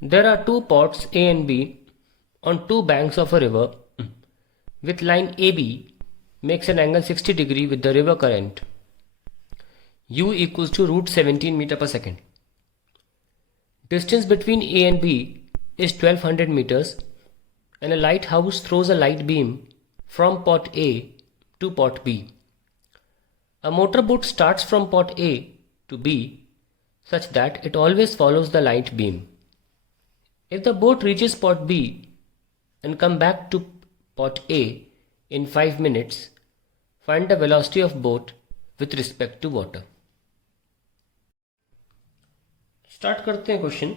There are two pots A and B on two banks of a river with line AB makes an angle 60 degree with the river current. U equals to root 17 meter per second. Distance between A and B is 1200 meters and a lighthouse throws a light beam from pot A to pot B. A motorboat starts from pot A to B such that it always follows the light beam. If the boat reaches pot B and come back to pot A in 5 minutes, find the velocity of boat with respect to water. Start करते हैं question.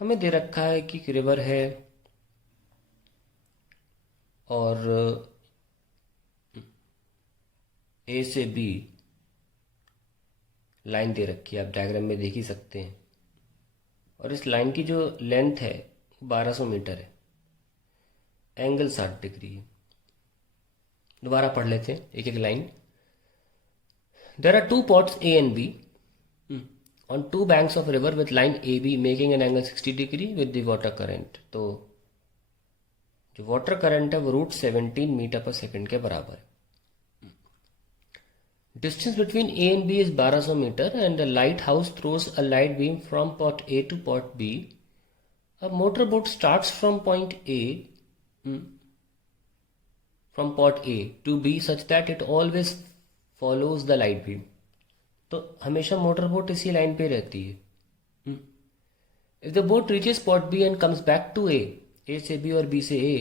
हमें दे रखा है कि river है और ए से B line दे रखी है, आप डायग्राम में देख ही सकते हैं। और इस लाइन की जो लेंथ है 1200 मीटर है, एंगल 60 डिग्री है। दोबारा पढ़ लेते हैं एक एक line. There are two ports A and B on two banks of river with line AB making an angle 60 degree with the water current। तो जो वाटर करंट है वो रूट 17 मीटर पर सेकंड के बराबर है। Distance between A and B is 1200 metre and the lighthouse throws a light beam from point A to point B. A motor boat starts from point A from point A to B such that it always follows the light beam. तो हमेशा motor boat इसी line पे रहती है। If the boat reaches point B and comes back to A से B और B से A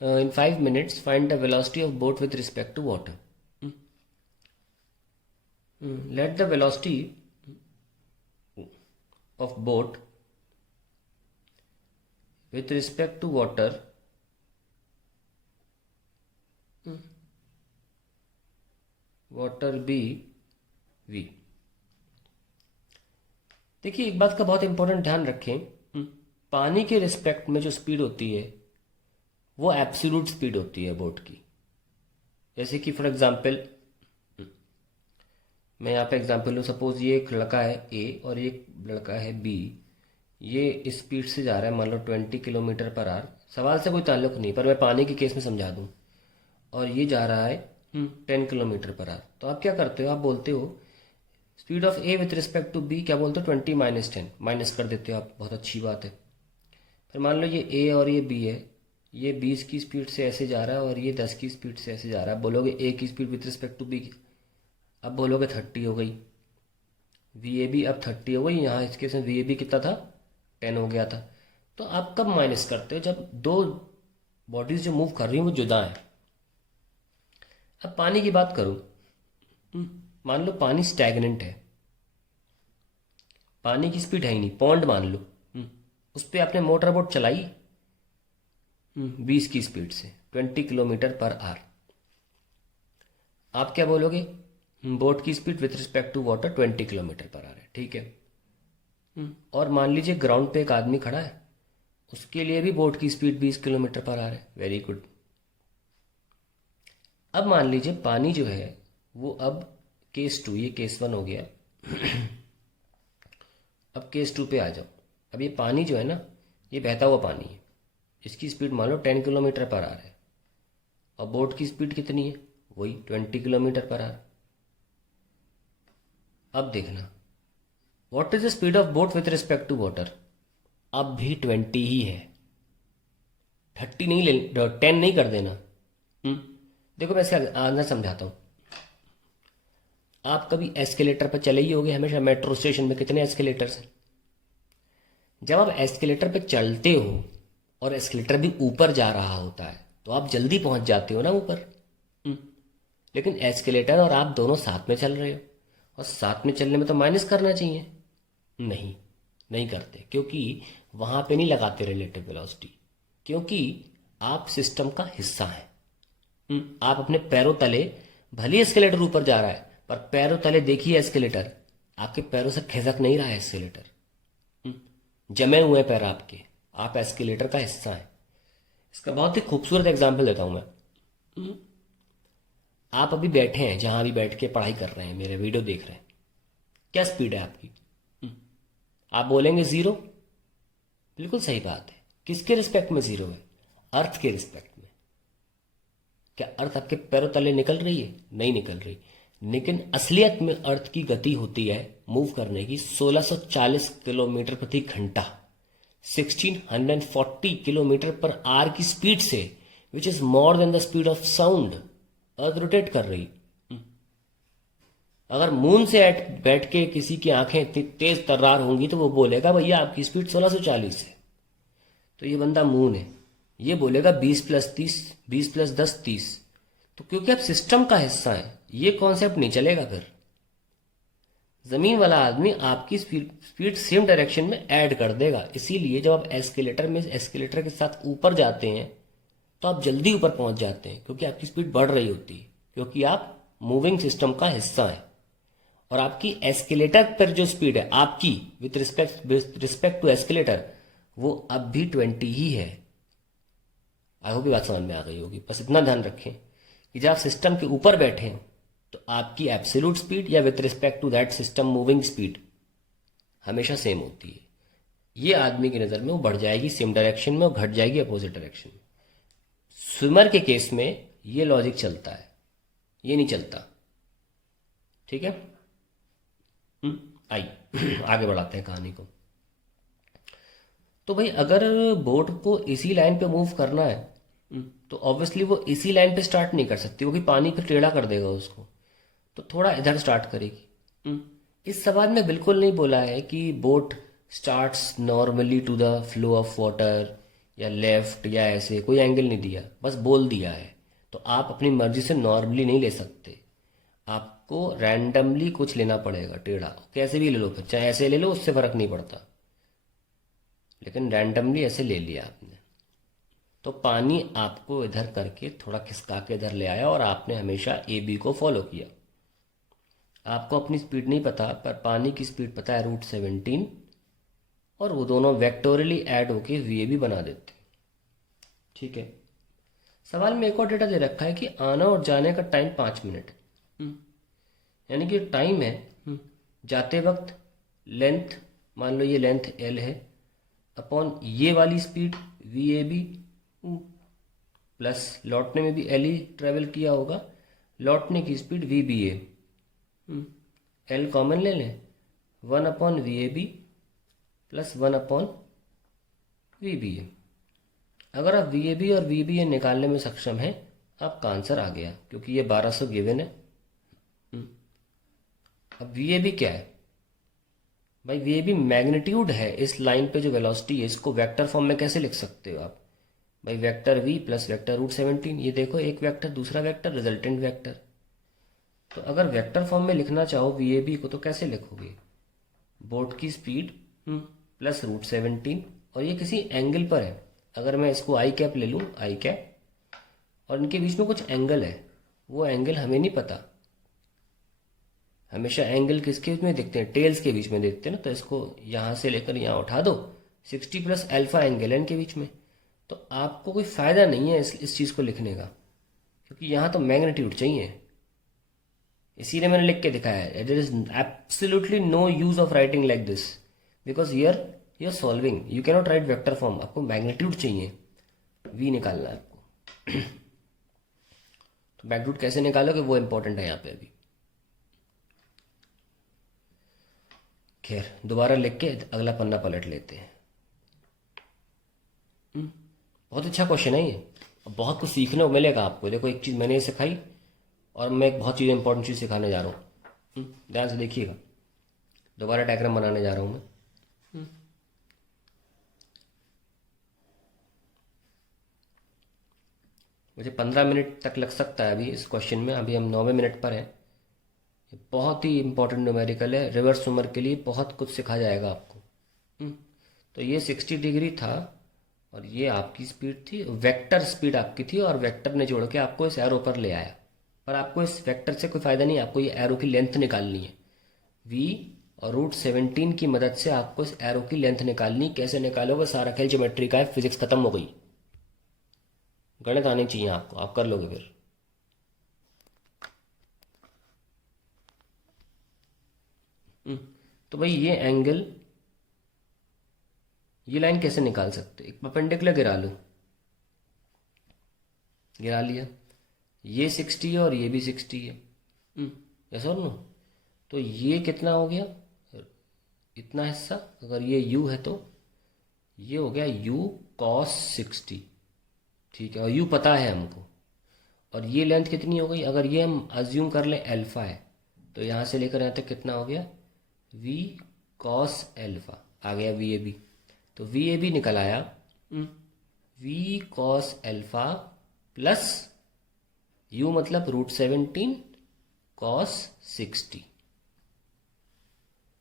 in 5 minutes find the velocity of boat with respect to water. Let the velocity of boat with respect to water be V. देखिए एक बात का बहुत important ध्यान रखें, पानी के रिस्पेक्ट में जो स्पीड होती है वो एब्सोल्यूट स्पीड होती है बोट की। जैसे कि फॉर एग्जांपल मैं यहाँ पे एग्जांपल लूँ, सपोज ये एक लड़का है ए और एक लड़का है बी। ये इस स्पीड से जा रहा है मान लो 20 किलोमीटर पर आवर। सवाल से कोई ताल्लुक नहीं, पर मैं पानी के केस में समझा दूँ। और ये जा रहा है 10 किलोमीटर पर आवर। तो आप क्या करते हो, आप बोलते हो speed of A with respect to B क्या बोलते हो 20 माइनस 10, माइनस कर देते हो आप, बहुत अच्छी बात है। फिर मान लो ये ए और ये बी है, ये 20 की स्पीड से ऐसे जा रहा है और ये 10 की स्पीड से ऐसे जा रहा है। बोलोगे ए की speed with respect to B, अब बोलोगे 30 हो गई। वी ए बी अब 30 हो गई। यहाँ इसके केस में वी ए बी कितना था 10 हो गया था। तो आप कब माइनस करते हो, जब दो बॉडीज जो मूव कर रही हैं वो जुदा है। अब पानी की बात करूँ, मान लो पानी स्टैगनेंट है, पानी की स्पीड है ही नहीं, पॉन्ड मान लो, उस पर आपने मोटर बोट चलाई 20 की स्पीड से 20 किलोमीटर पर आवर। आप क्या बोलोगे, बोट की speed with respect to water 20 kilometre per hour है, ठीक है। और मान लीजिए ग्राउंड पे एक आदमी खड़ा है, उसके लिए भी बोट की स्पीड 20 किलोमीटर पर आवर है, वेरी गुड। अब मान लीजिए पानी जो है वो अब केस 2, ये केस 1 हो गया। अब केस 2 पे आ जाओ। अब ये पानी जो है ना, ये बहता हुआ पानी है, इसकी स्पीड मान लो 10 किलोमीटर पर आवर है और बोट की स्पीड कितनी है, वही 20 किलोमीटर पर आवर। अब देखना what is the speed of boat with respect to water. अब भी 20 ही है, 30 नहीं ले, 10 नहीं कर देना। देखो मैं इसका आंसर समझाता हूँ। आप कभी एस्केलेटर पर चले ही होगे, हमेशा मेट्रो स्टेशन में कितने एस्केलेटर्स हैं। जब आप एस्केलेटर पर चलते हो और एस्केलेटर भी ऊपर जा रहा होता है तो आप जल्दी पहुंच जाते हो ना ऊपर। लेकिन एस्केलेटर और आप दोनों साथ में चल रहे हो, और साथ में चलने में तो माइनस करना चाहिए। नहीं, नहीं करते, क्योंकि वहां पे नहीं लगाते रिलेटिव वेलोसिटी, क्योंकि आप सिस्टम का हिस्सा हैं। आप अपने पैरों तले, भले एस्केलेटर ऊपर जा रहा है पर पैरों तले देखिए एस्केलेटर, आपके पैरों से खिसक नहीं रहा है एस्केलेटर, जमे हुए पैर आपके, आप एस्केलेटर का हिस्सा है। इसका बहुत ही खूबसूरत एग्जाम्पल देता हूं मैं। आप अभी बैठे हैं, जहां भी बैठ के पढ़ाई कर रहे हैं, मेरे वीडियो देख रहे हैं, क्या स्पीड है आपकी, आप बोलेंगे जीरो, बिल्कुल सही बात है। किसके रिस्पेक्ट में जीरो है? अर्थ के रिस्पेक्ट में। क्या अर्थ आपके पैरों तले निकल रही है? नहीं निकल रही। लेकिन असलियत में अर्थ की गति होती है मूव करने की 1640 किलोमीटर प्रति घंटा, 1640 किलोमीटर पर आवर की स्पीड से, which is more than the speed of sound. Earth rotate कर रही। अगर मून से बैठ के किसी की आंखें इतनी तेज तर्रार होंगी तो वो बोलेगा भैया आपकी स्पीड 1640 है। तो ये बंदा मून है, ये बोलेगा 20+30, 20+10 30। तो क्योंकि आप सिस्टम का हिस्सा है, ये कॉन्सेप्ट नहीं चलेगा। फिर जमीन वाला आदमी आपकी स्पीड सेम डायरेक्शन में ऐड कर देगा। इसीलिए जब आप एस्केलेटर के साथ ऊपर जाते हैं तो आप जल्दी ऊपर पहुंच जाते हैं, क्योंकि आपकी स्पीड बढ़ रही होती है, क्योंकि आप मूविंग सिस्टम का हिस्सा है। और आपकी एस्केलेटर पर जो स्पीड है आपकी विथ रिस्पेक्ट टू एस्केलेटर, वो अब भी 20 ही है। आई होप ये बात समझ में आ गई होगी। बस इतना ध्यान रखें कि जब आप सिस्टम के ऊपर बैठे हैं तो आपकी एब्सोल्यूट स्पीड या with respect to that system moving speed हमेशा सेम होती है। ये आदमी की नज़र में वो बढ़ जाएगी सेम डायरेक्शन में और घट जाएगी अपोजिट डायरेक्शन में। स्विमर के केस में ये लॉजिक चलता है, ये नहीं चलता। ठीक है, आइए आगे बढ़ाते हैं कहानी को। तो भाई अगर बोट को इसी लाइन पे मूव करना है तो ऑब्वियसली वो इसी लाइन पे स्टार्ट नहीं कर सकती, क्योंकि पानी फिर टेढ़ा कर देगा उसको। तो थोड़ा इधर स्टार्ट करेगी। इस सवाल में बिल्कुल नहीं बोला है कि boat starts normally to the flow of water या लेफ्ट या ऐसे, कोई एंगल नहीं दिया, बस बोल दिया है। तो आप अपनी मर्जी से नॉर्मली नहीं ले सकते, आपको रैंडमली कुछ लेना पड़ेगा टेढ़ा। कैसे भी ले लो, फिर चाहे ऐसे ले लो, उससे फर्क नहीं पड़ता, लेकिन रैंडमली ऐसे ले लिया आपने। तो पानी आपको इधर करके थोड़ा खिसका के इधर ले आया और आपने हमेशा ए बी को फॉलो किया। आपको अपनी स्पीड नहीं पता, पर पानी की स्पीड पता है √17, और वो दोनों वेक्टोरियली ऐड होके वी ए बी बना देते। ठीक है, सवाल में एक और डेटा दे रखा है कि आना और जाने का टाइम 5 मिनट है। यानी कि टाइम है जाते वक्त लेंथ, मान लो ये लेंथ एल है, अपॉन ये वाली speed V A B, plus लौटने में भी एल ही ट्रेवल किया होगा, लौटने की speed V B A. L common ले लें, 1/वी ए बी प्लस 1/वी बी ए। अगर आप वी ए बी और वी बी ए निकालने में सक्षम हैं, आपका आंसर आ गया, क्योंकि ये 1200 गिवन है। अब वी ए बी क्या है भाई? वी ए बी मैग्नीट्यूड है। इस लाइन पे जो वेलोसिटी है, इसको वेक्टर फॉर्म में कैसे लिख सकते हो आप भाई? Vector V plus vector √17। ये देखो, एक वेक्टर दूसरा वेक्टर रिजल्टेंट वेक्टर। तो अगर वेक्टर फॉर्म में लिखना चाहो वी ए बी को तो कैसे लिखोगे? बोट की स्पीड प्लस √17, और ये किसी एंगल पर है। अगर मैं इसको आई कैप ले लूँ, आई कैप, और इनके बीच में कुछ एंगल है, वो एंगल हमें नहीं पता। हमेशा एंगल किसके बीच में देखते हैं? टेल्स के बीच में देखते हैं ना। तो इसको यहाँ से लेकर यहाँ उठा दो, 60 प्लस अल्फा एंगल है इनके बीच में। तो आपको कोई फायदा नहीं है इस चीज़ को लिखने का, क्योंकि यहाँ तो मैग्नीट्यूड चाहिए। इसीलिए मैंने लिख के दिखाया है, there is absolutely no use of writing like this, because here you are solving, you can not write vector form. आपको मैग्नीट्यूड चाहिए, वी निकालना है आपको। तो मैग्नीट्यूड कैसे निकालोगे वो इंपॉर्टेंट है यहाँ पे अभी। खैर, दोबारा लिख के अगला पन्ना पलट लेते हैं। बहुत अच्छा क्वेश्चन है ये, बहुत कुछ सीखने को मिलेगा आपको। देखो, एक चीज़ मैंने ये सिखाई, और मैं एक बहुत चीज़ इंपॉर्टेंट चीज़ सिखाने जा रहा हूँ। ध्यान से देखिएगा, दोबारा डायग्राम बनाने जा रहा हूँ मैं। मुझे 15 मिनट तक लग सकता है अभी इस क्वेश्चन में। अभी हम 9वें मिनट पर हैं। ये बहुत ही इंपॉर्टेंट न्यूमेरिकल है, रिवर्स स्विमर के लिए बहुत कुछ सिखा जाएगा आपको। तो ये 60 डिग्री था, और ये आपकी स्पीड थी, वेक्टर स्पीड आपकी थी, और वेक्टर ने जोड़ के आपको इस एरो पर ले आया। पर आपको इस वेक्टर से कोई फ़ायदा नहीं, आपको ये एरो की लेंथ निकालनी है। v और √17 की मदद से आपको इस एरो की लेंथ निकालनी। कैसे निकालोगे? सारा खेल ज्योमेट्री का है, फिजिक्स खत्म हो गई। गणित आने चाहिए आपको, आप कर लोगे फिर। तो भाई ये एंगल ये लाइन कैसे निकाल सकते, एक परपेंडिकुलर गिरा लो, गिरा लिया, ये 60 है और ये भी 60 है, यस और नो। तो ये कितना हो गया, इतना हिस्सा, अगर ये u है तो ये हो गया u cos 60, ठीक है, और u पता है हमको। और ये लेंथ कितनी हो गई, अगर ये हम अज्यूम कर लें अल्फा है, तो यहाँ से लेकर यहाँ तक कितना हो गया, v cos अल्फा आ गया VAB। तो VAB निकल आया v cos alpha plus u मतलब √17 cos 60।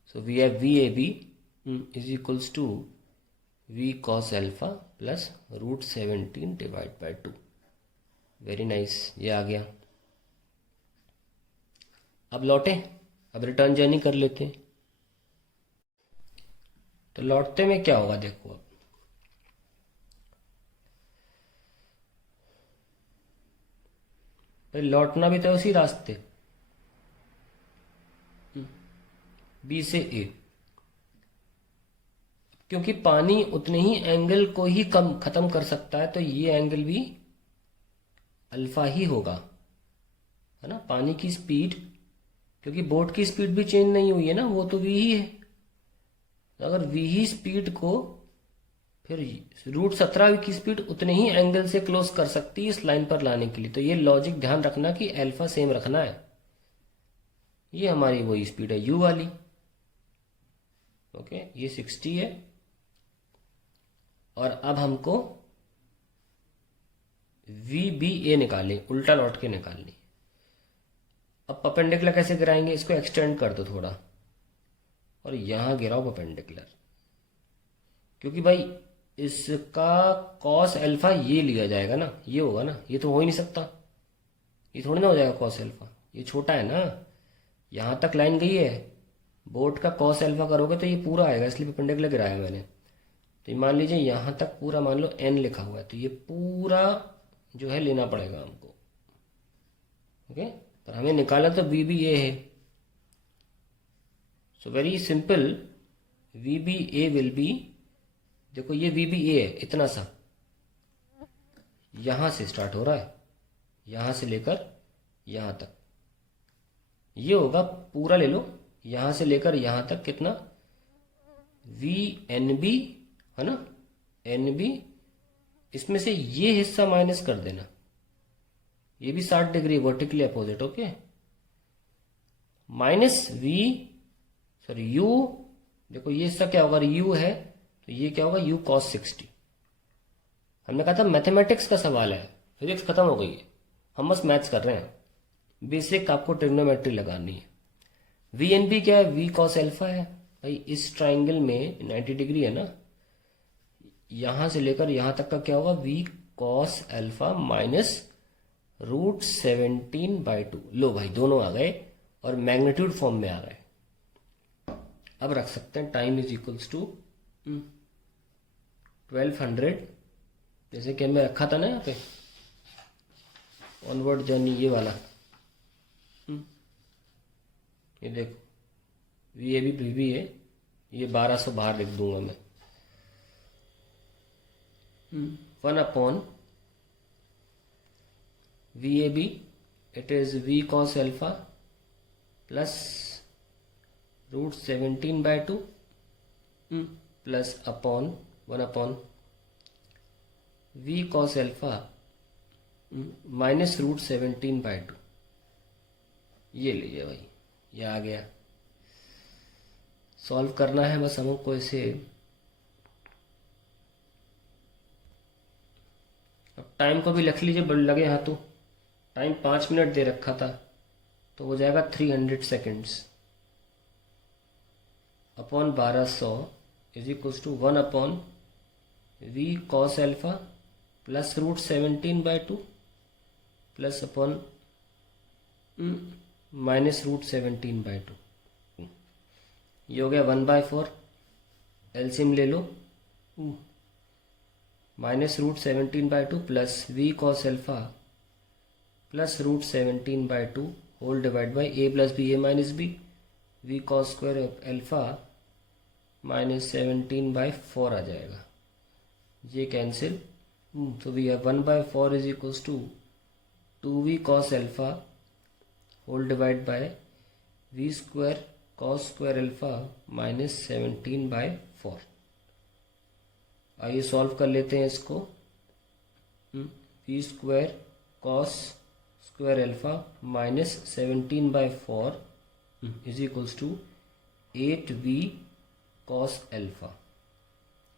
So we have VAB is equals to v cos alpha plus √17 divide by 2। Very nice, ये आ गया। अब लौटे, अब रिटर्न जर्नी कर लेते हैं। तो लौटते में क्या होगा देखो, अब भाई लौटना भी तो उसी रास्ते बी से ए, क्योंकि पानी उतने ही एंगल को ही कम खत्म कर सकता है, तो ये एंगल भी अल्फा ही होगा, है ना। पानी की स्पीड, क्योंकि बोट की स्पीड भी चेंज नहीं हुई है ना, वो तो v ही है। अगर v ही स्पीड को, फिर √17 की स्पीड उतने ही एंगल से क्लोज कर सकती है इस लाइन पर लाने के लिए। तो ये लॉजिक ध्यान रखना कि अल्फा सेम रखना है। ये हमारी वही स्पीड है u वाली, ओके, ये 60 है। और अब हमको VBA निकालें, उल्टा लौट के निकालनी। अब परपेंडिकुलर कैसे गिराएंगे, इसको एक्सटेंड कर दो थोड़ा और यहां गिराओ परपेंडिकुलर, क्योंकि भाई इसका cos अल्फा ये लिया जाएगा ना, ये होगा ना, ये तो हो ही नहीं सकता, ये थोड़ी ना हो जाएगा cos अल्फा, ये छोटा है ना, यहां तक लाइन गई है। बोट का cos अल्फा करोगे तो ये पूरा आएगा, इसलिए परपेंडिकुलर गिराया मैंने। तो मान लीजिए यहां तक पूरा, मान लो n लिखा हुआ है, तो ये पूरा जो है लेना पड़ेगा हमको, ओके। पर हमें निकाला तो VBA है, so very simple, VBA will be, देखो ये VBA है इतना सा, यहां से स्टार्ट हो रहा है, यहां से लेकर यहां तक, ये होगा पूरा ले लो, यहां से लेकर यहां तक कितना, VNB है ना, NB, इसमें से ये हिस्सा माइनस कर देना, ये भी 60 degree vertically opposite, okay. Minus U, देखो ये हिस्सा क्या होगा, U है तो ये क्या होगा, U cos 60। हमने कहा था मैथमेटिक्स का सवाल है, फिजिक्स खत्म हो गई है, हम बस मैथ्स कर रहे हैं, बेसिक आपको ट्रिग्नोमेट्री लगानी है। VNB क्या है, V cos अल्फा है भाई, इस ट्राइंगल में 90 डिग्री है ना, यहां से लेकर यहां तक का क्या होगा, V cos अल्फा माइनस √17/2। लो भाई दोनों आ गए और मैग्नीट्यूड फॉर्म में आ गए। अब रख सकते हैं टाइम इज इक्वल्स टू 1200, जैसे कि मैं रखा था ना यहाँ पे ऑनवर्ड जर्नी, ये वाला, ये देखो VAB भी है, ये 1200 बाहर लिख दूंगा मैं, 1/VAB, it is V cos alpha plus √17/2 plus upon 1/V cos alpha minus √17/2। ये लीजिए भाई, ये आ गया। सॉल्व करना है बस हमको इसे। अब टाइम को भी लिख लीजिए, बड़ लगे हाथों, टाइम 5 मिनट दे रखा था, तो हो जाएगा 300 seconds upon 1200 is equals to 1/V cos alpha plus √17/2 plus upon minus √17/2। ये हो गया 1/4, एलसीएम ले लो, minus √17/2 plus V cos alpha plus √17/2 whole divide by A plus B, A minus B, V cos square alpha -17/4 आ जाएगा, ये cancel. तो we have 1/4 is equals to 2v cos alpha whole divide by v square cos square alpha -17/4। आइए solve कर लेते हैं इसको। v square cos square alpha -17/4 is equals to 8v cos alpha.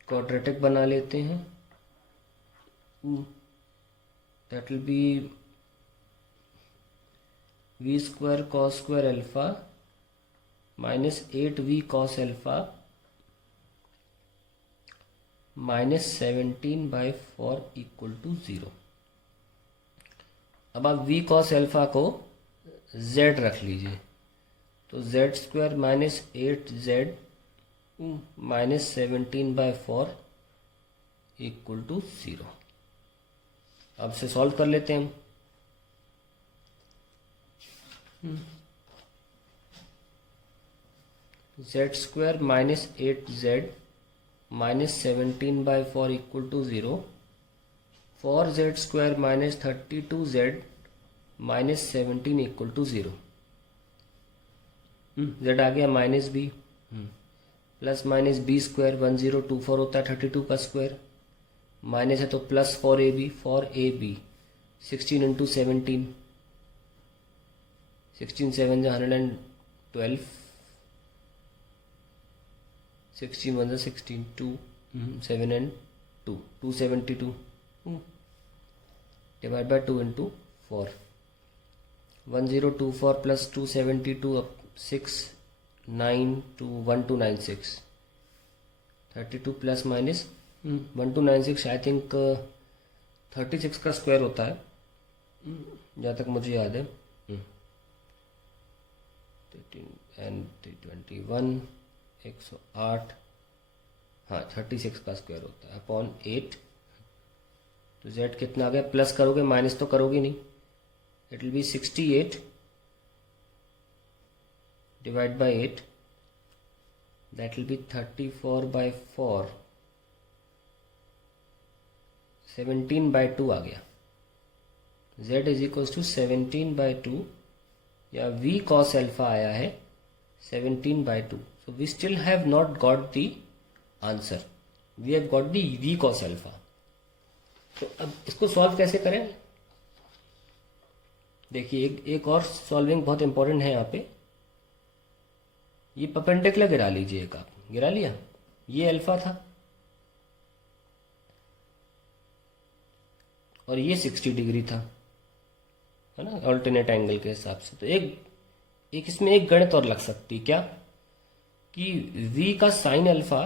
Quadratic बना लेते हैं। That will be v square cos square alpha -8v cos alpha -17/4 equal to 0। अब आप v cos अल्फा को z रख लीजिए, तो z square -8z -17/4 equal to 0। अब से सॉल्व कर लेते हैं हम। z square -8z -17/4 equal to 0 for z square -32z -17 equal to 0। z आ गया -b प्लस -b स्क्वायर 1024 होता है 32 का स्क्वायर, माइनस है तो plus four A B 16 into 17, 16 7 112, 16 1 16 2 7 and 2 272 divide by 2 into 4 1024 plus 272 अब 6 9 2 1296 32 प्लस माइनस 1296 आई थिंक 36 का square होता है जहाँ तक मुझे याद है। 13 and 321 108 हाँ 36 का स्क्वायर होता है अपॉन 8। तो z कितना आ गया, प्लस करोगे माइनस तो करोगे नहीं, it will be 68 divide by 8 that will B 34/4 17/2 आ गया। z इज इक्वल्स टू 17/2 या v cos अल्फा आया है 17/2। So we still have not got the answer, we have got the v cos alpha. तो अब इसको सॉल्व कैसे करें, देखिए एक और सॉल्विंग बहुत इंपॉर्टेंट है यहाँ पे। ये परपेंडिकुलर गिरा लीजिए, एक आप गिरा लिया, ये अल्फा था और ये 60 डिग्री था, है ना, अल्टरनेट एंगल के हिसाब से। तो एक इसमें एक गणित और लग सकती, क्या कि v का साइन अल्फा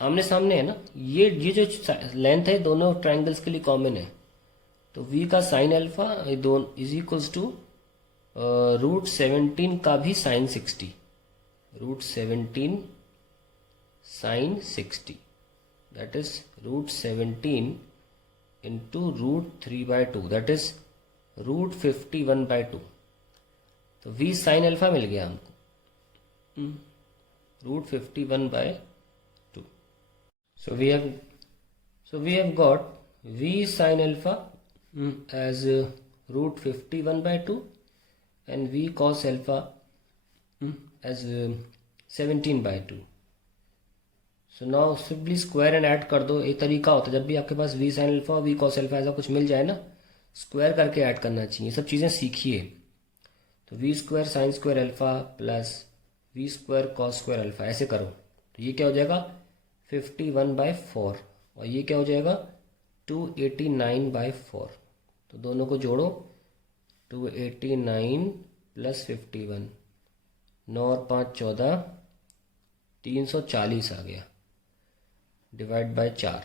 आमने सामने है ना, ये जो लेंथ है दोनों ट्रायंगल्स के लिए कॉमन है, तो v का sine alpha is equals to √17 का भी sine 60, √17 sine 60 that is √17 into √3/2 that is √51/2। तो v साइन अल्फा मिल गया हमको √51/2। So we have got v sin alpha as √51/2 and v cos alpha as 17/2। So now simply square and add कर दो। एक तरीका होता है जब भी आपके पास v sin alpha और v cos alpha ऐसा कुछ मिल जाए ना, स्क्वायर करके ऐड करना चाहिए। सब चीज़ें सीखिए। तो v square sine square alpha plus v square cos square alpha ऐसे करो, तो ये क्या हो जाएगा 51/4 और ये क्या हो जाएगा 289/4। तो दोनों को जोड़ो, 289 प्लस 51, 9 और 5 14, 340 आ गया डिवाइड बाय 4।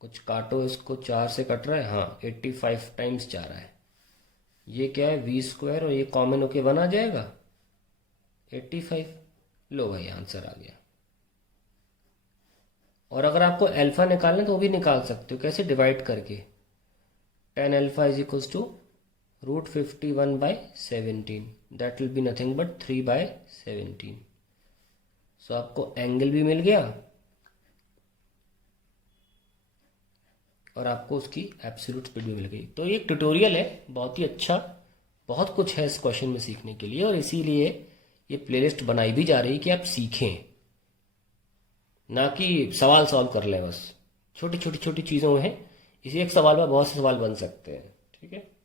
कुछ काटो इसको, 4 से कट रहा है, हाँ 85 टाइम्स 4 है। ये क्या है v स्क्वायर और ये कॉमन होके 1 आ जाएगा 85। लो भाई आंसर आ गया। और अगर आपको अल्फा निकालना है तो वो भी निकाल सकते हो, कैसे, डिवाइड करके। tan alpha is equals to √51/17 that will be nothing but 3/17। सो आपको एंगल भी मिल गया और आपको उसकी एब्सोल्यूट स्पीड भी मिल गई। तो ये एक ट्यूटोरियल है, बहुत ही अच्छा, बहुत कुछ है इस क्वेश्चन में सीखने के लिए, और इसीलिए ये प्लेलिस्ट बनाई भी जा रही है कि आप सीखें, ना कि सवाल सॉल्व कर लें बस। छोटी छोटी छोटी चीज़ों में इसी एक सवाल में बहुत से सवाल बन सकते हैं। ठीक है।